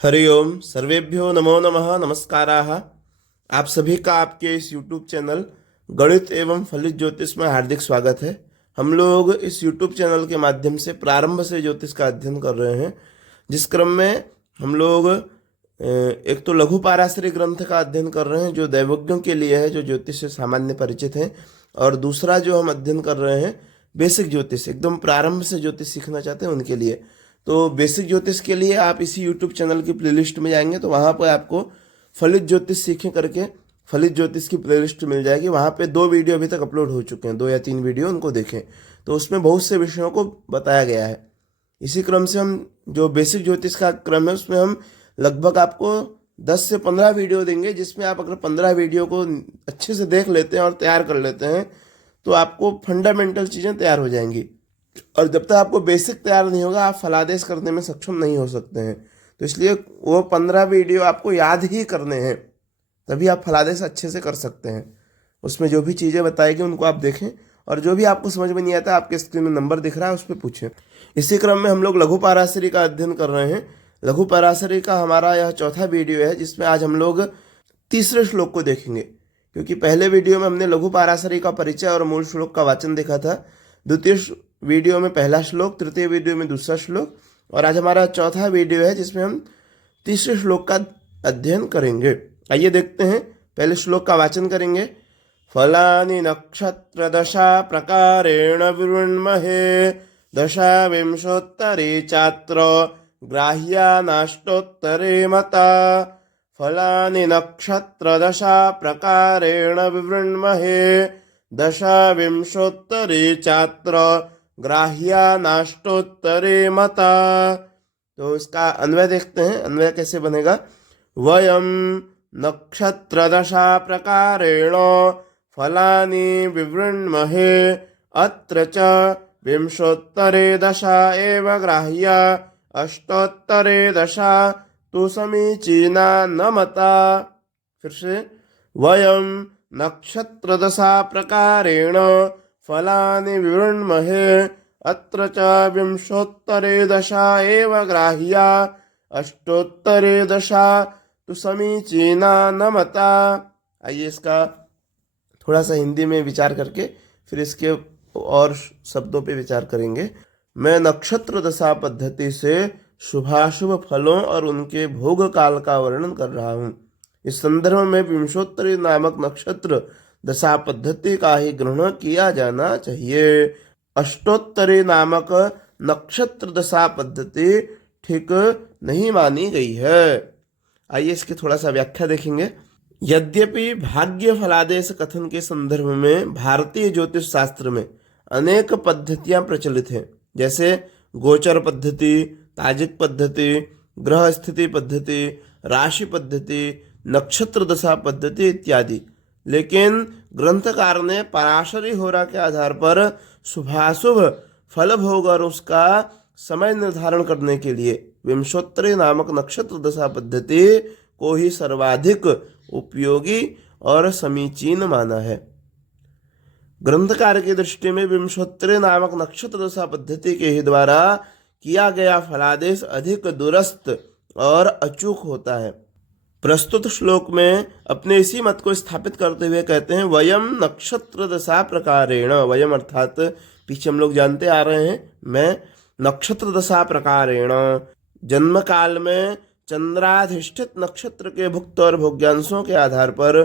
हरि ओम सर्वेभ्यो नमो नमः नमस्काराः। आप सभी का आपके इस YouTube चैनल गणित एवं फलित ज्योतिष में हार्दिक स्वागत है। हम लोग इस YouTube चैनल के माध्यम से प्रारंभ से ज्योतिष का अध्ययन कर रहे हैं, जिस क्रम में हम लोग एक तो लघु पाराशरी ग्रंथ का अध्ययन कर रहे हैं जो दैवज्ञों के लिए है, जो ज्योतिष से सामान्य परिचित हैं, और दूसरा जो हम अध्ययन कर रहे हैं बेसिक ज्योतिष, एकदम प्रारंभ से ज्योतिष सीखना चाहते हैं उनके लिए। तो बेसिक ज्योतिष के लिए आप इसी यूट्यूब चैनल की प्लेलिस्ट में जाएंगे तो वहाँ पर आपको फलित ज्योतिष सीखें करके फलित ज्योतिष की प्लेलिस्ट मिल जाएगी। वहाँ पे 2 वीडियो अभी तक अपलोड हो चुके हैं, 2 या 3 वीडियो, उनको देखें। तो उसमें बहुत से विषयों को बताया गया है। इसी क्रम से हम जो बेसिक ज्योतिष का क्रम है उसमें हम लगभग आपको 10 से 15 वीडियो देंगे, जिसमें आप अगर 15 वीडियो को अच्छे से देख लेते हैं और तैयार कर लेते हैं तो आपको फंडामेंटल चीज़ें तैयार हो जाएंगी। और जब तक आपको बेसिक तैयार नहीं होगा आप फलादेश करने में सक्षम नहीं हो सकते हैं। तो इसलिए वो 15 वीडियो आपको याद ही करने हैं, तभी आप फलादेश अच्छे से कर सकते हैं। उसमें जो भी चीज़ें बताएगी उनको आप देखें, और जो भी आपको समझ में नहीं आता आपके स्क्रीन में नंबर दिख रहा है उस पर पूछें। इसी क्रम में हम लोग लघु पाराशरी का अध्ययन कर रहे हैं। लघु पाराशरी का हमारा यह चौथा वीडियो है, जिसमें आज हम लोग तीसरे श्लोक को देखेंगे। क्योंकि पहले वीडियो में हमने लघु पाराशरी का परिचय और मूल श्लोक का वाचन देखा था, द्वितीय वीडियो में पहला श्लोक, तृतीय वीडियो में दूसरा श्लोक, और आज हमारा चौथा वीडियो है जिसमें हम तीसरे श्लोक का अध्ययन करेंगे। आइए देखते हैं। पहले श्लोक का वाचन करेंगे। फलानि नक्षत्र दशा प्रकारेण विवृण्महे दशा विंशोत्तरे चात्र ग्राह्या नाष्टोत्तरे मता। फलानि नक्षत्र दशा प्रकारेण विवृण्महे दशा विंशोत्तरे चात्र ग्राह्या नाष्टोत्तरे मता। तो इसका अन्वय देखते हैं। अन्वय कैसे बनेगा। वयम नक्षत्र दशा प्रकारेण फलानि विवृण्महे अत्र च विंशोत्तरे दशा एव ग्राह्या अष्टोत्तरे दशा तु समीचीना न मता। फिर से। वयम नक्षत्र दशा प्रकारेण फलानि विवृण्महे अत्र च विंशोत्तरे दशा एव ग्राह्या अष्टोत्तरे दशा तु समीचीना न मता। आइए इसका थोड़ा सा हिंदी में विचार करके फिर इसके और शब्दों पे विचार करेंगे। मैं नक्षत्र दशा पद्धति से शुभाशुभ फलों और उनके भोग काल का वर्णन कर रहा हूँ। इस संदर्भ में विंशोत्तरी नामक नक्षत्र दशा पद्धति का ही ग्रहण किया जाना चाहिए। अष्टोत्तरी नामक नक्षत्र दशा पद्धति ठीक नहीं मानी गई है। आइए इसकी थोड़ा सा व्याख्या देखेंगे। यद्यपि भाग्य फलादेश कथन के संदर्भ में भारतीय ज्योतिष शास्त्र में अनेक पद्धतियां प्रचलित हैं, जैसे गोचर पद्धति, ताजिक पद्धति, ग्रह स्थिति पद्धति, राशि पद्धति, नक्षत्र दशा पद्धति इत्यादि, लेकिन ग्रंथकार ने पराशरी होरा के आधार पर शुभाशुभ फल भोग और उसका समय निर्धारण करने के लिए विंशोत्तरी नामक नक्षत्र दशा पद्धति को ही सर्वाधिक उपयोगी और समीचीन माना है। ग्रंथकार की दृष्टि में विंशोत्तरी नामक नक्षत्र दशा पद्धति के ही द्वारा किया गया फलादेश अधिक दूरस्थ और अचूक होता है। प्रस्तुत श्लोक में अपने इसी मत को स्थापित करते हुए कहते हैं वयम नक्षत्र दशा प्रकारेण। वयम अर्थात पीछे हम लोग जानते आ रहे हैं, मैं नक्षत्र दशा प्रकारेण जन्म काल में चंद्राधिष्ठित नक्षत्र के भुक्त और भोग्यांशों के आधार पर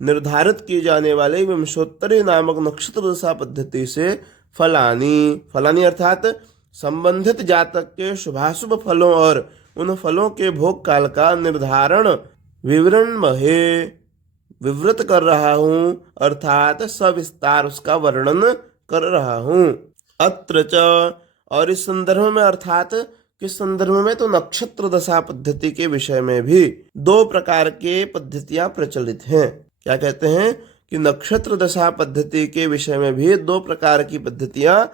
निर्धारित की जाने वाले विंशोत्तरी नामक नक्षत्र दशा पद्धति से फलानी अर्थात संबंधित जातक के शुभाशुभ फलों और उन फलों के भोग काल का निर्धारण विवृण्महे विवृत कर रहा हूँ, अर्थात सविस्तार उसका वर्णन कर रहा हूँ। अत्र च, और इस संदर्भ में, अर्थात किस संदर्भ में, तो नक्षत्र दशा पद्धति के विषय में भी 2 प्रकार के पद्धतियां प्रचलित हैं। क्या कहते हैं कि नक्षत्र दशा पद्धति के विषय में भी 2 प्रकार की पद्धतियां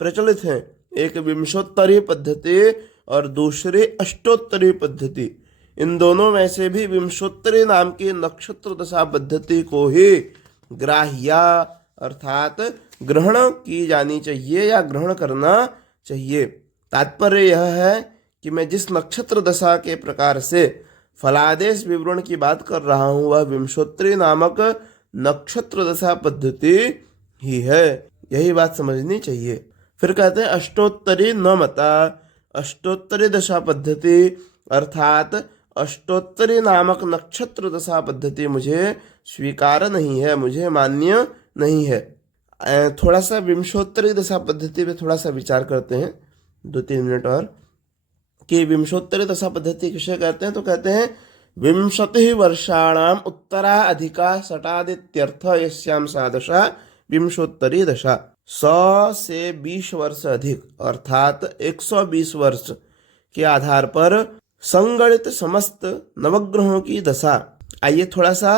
प्रचलित हैं, एक विंशोत्तरी पद्धति और दूसरी अष्टोत्तरी पद्धति। इन दोनों में से भी विंशोत्तरी नाम की नक्षत्र दशा पद्धति को ही ग्राह्या अर्थात ग्रहण की जानी चाहिए या ग्रहण करना चाहिए। तात्पर्य यह है कि मैं जिस नक्षत्र दशा के प्रकार से फलादेश विवरण की बात कर रहा हूं वह विंशोत्तरी नामक नक्षत्र दशा पद्धति ही है। यही बात समझनी चाहिए। फिर कहते हैं अष्टोत्तरी न मता, अष्टोत्तरी दशा पद्धति अर्थात अष्टोत्तरी नामक नक्षत्र दशा पद्धति मुझे स्वीकार नहीं है, मुझे मान्य नहीं है। थोड़ा सा विंशोत्तरी दशा पद्धति पे थोड़ा सा विचार करते हैं 2-3 मिनट और, कि विंशोत्तरी दशा पद्धति किसे कहते हैं। तो कहते हैं विंशति वर्षाणाम उत्तरा अधिका षटादित्यर्थ यस्याम सा दशा विंशोत्तरी दशा। 100 से 20 वर्ष अधिक अर्थात 120 वर्ष के आधार पर संगणित समस्त नवग्रहों की दशा। आइए थोड़ा सा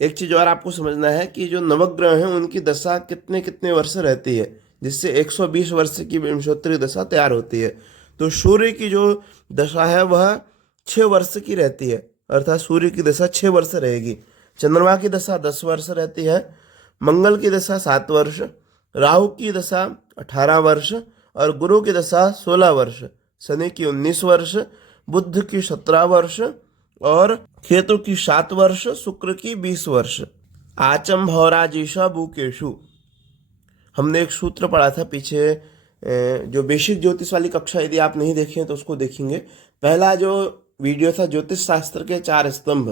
एक चीज और आपको समझना है कि जो नवग्रह हैं उनकी दशा कितने कितने वर्ष रहती है, जिससे 120 वर्ष की विंशोत्तरी दशा तैयार होती है। तो सूर्य की जो दशा है वह 6 वर्ष की रहती है, अर्थात सूर्य की दशा 6 वर्ष रहेगी। चंद्रमा की दशा 10 वर्ष रहती है, मंगल की दशा 7 वर्ष, राहु की दशा 18 वर्ष और गुरु की दशा 16 वर्ष, शनि की 19 वर्ष, बुध की 17 वर्ष और केतु की 7 वर्ष, शुक्र की 20 वर्ष। आचम भौराजीशा बुकेशु, हमने एक सूत्र पढ़ा था पीछे, जो बेसिक ज्योतिष वाली कक्षा यदि आप नहीं देखें तो उसको देखेंगे। पहला जो वीडियो था ज्योतिष शास्त्र के 4 स्तंभ,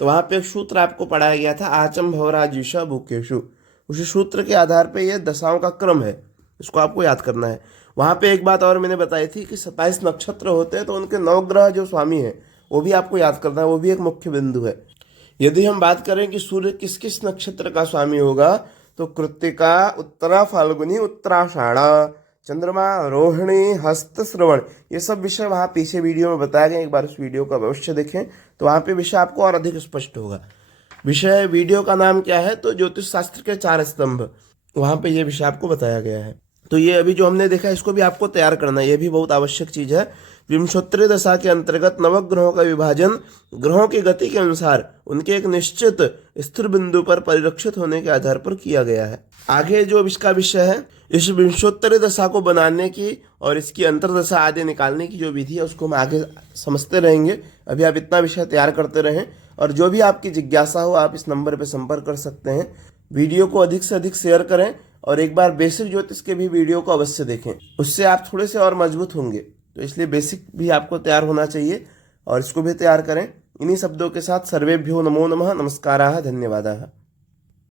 तो वहाँ पे एक सूत्र आपको पढ़ाया गया था आचम भौराजीशा बुकेशु। उसी सूत्र के आधार पे ये दशाओं का क्रम है, इसको आपको याद करना है। वहाँ पे एक बात और मैंने बताई थी कि 27 नक्षत्र होते हैं तो उनके नवग्रह जो स्वामी हैं वो भी आपको याद करना है, वो भी एक मुख्य बिंदु है। यदि हम बात करें कि सूर्य किस किस नक्षत्र का स्वामी होगा तो कृत्तिका, उत्तरा फाल्गुनी, उत्तराषाढ़ा, चंद्रमा, रोहिणी, हस्त, श्रवण, ये सब विषय वहाँ पीछे वीडियो में बताया गया। एक बार उस वीडियो को अवश्य देखें तो वहाँ पे विषय आपको और अधिक स्पष्ट होगा। विषय वीडियो का नाम क्या है तो ज्योतिष शास्त्र के 4 स्तंभ, वहाँ पे ये विषय आपको बताया गया है। तो ये अभी जो हमने देखा इसको भी आपको तैयार करना है, ये भी बहुत आवश्यक चीज है। विंशोत्तरी दशा के अंतर्गत नवग्रहों का विभाजन ग्रहों की गति के अनुसार उनके एक निश्चित स्थिर बिंदु पर परिलक्षित होने के आधार पर किया गया है। आगे जो इसका विषय है, इस विंशोत्तरी दशा को बनाने की और इसकी अंतर्दशा आदि निकालने की जो विधि है उसको हम आगे समझते रहेंगे। अभी आप इतना विषय तैयार करते रहें और जो भी आपकी जिज्ञासा हो आप इस नंबर पर संपर्क कर सकते हैं। वीडियो को अधिक से अधिक शेयर करें और एक बार बेसिक ज्योतिष के भी वीडियो को अवश्य देखें, उससे आप थोड़े से और मजबूत होंगे। तो इसलिए बेसिक भी आपको तैयार होना चाहिए और इसको भी तैयार करें। इन्हीं शब्दों के साथ सर्वेभ्यो नमो नमः, नमस्काराः, धन्यवादाः।